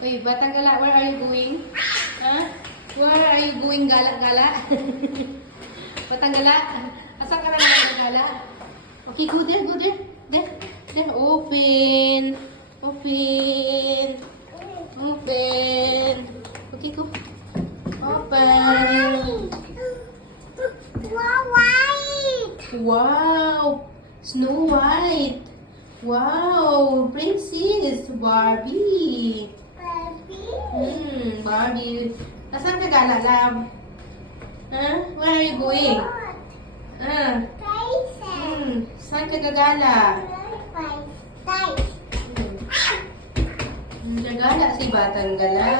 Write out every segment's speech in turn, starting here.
Uy, Batang Gala, where are you going? Huh? Where are you going, Gala-Gala? Batang Gala, asan ka na ng Gala? Okay, go there, go there. There, there, open. Open. Open. Okay, go. Open. Wow, white. Wow! Snow White! Wow! Princess! Barbie! Barbie. Nasaan ka Gala, love? Huh? Where are you going? Saan ka gagala? Gagala si Batang Gala.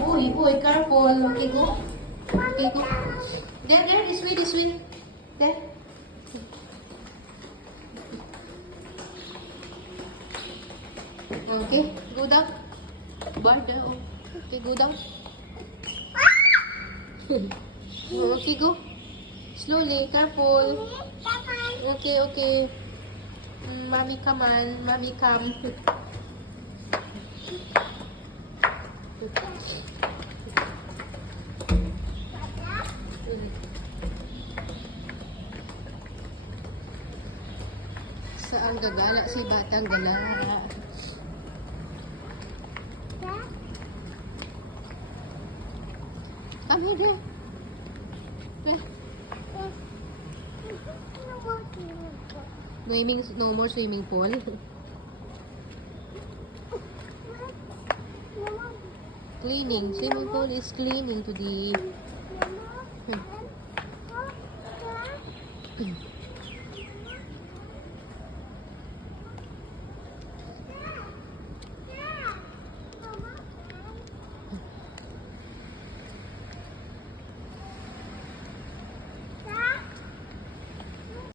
Uy, uy, careful. Okay, go. Okay, go. There, there, this way, this way. There. Okay, go down. Bar down. Okay, go down. Okay, go. Slowly, careful. Okay, okay. Mommy, come on. Mommy, come. Saan gagala si Batang Gala? Come here. There. No more swimming pool. Cleaning. Swimming pool is cleaning today.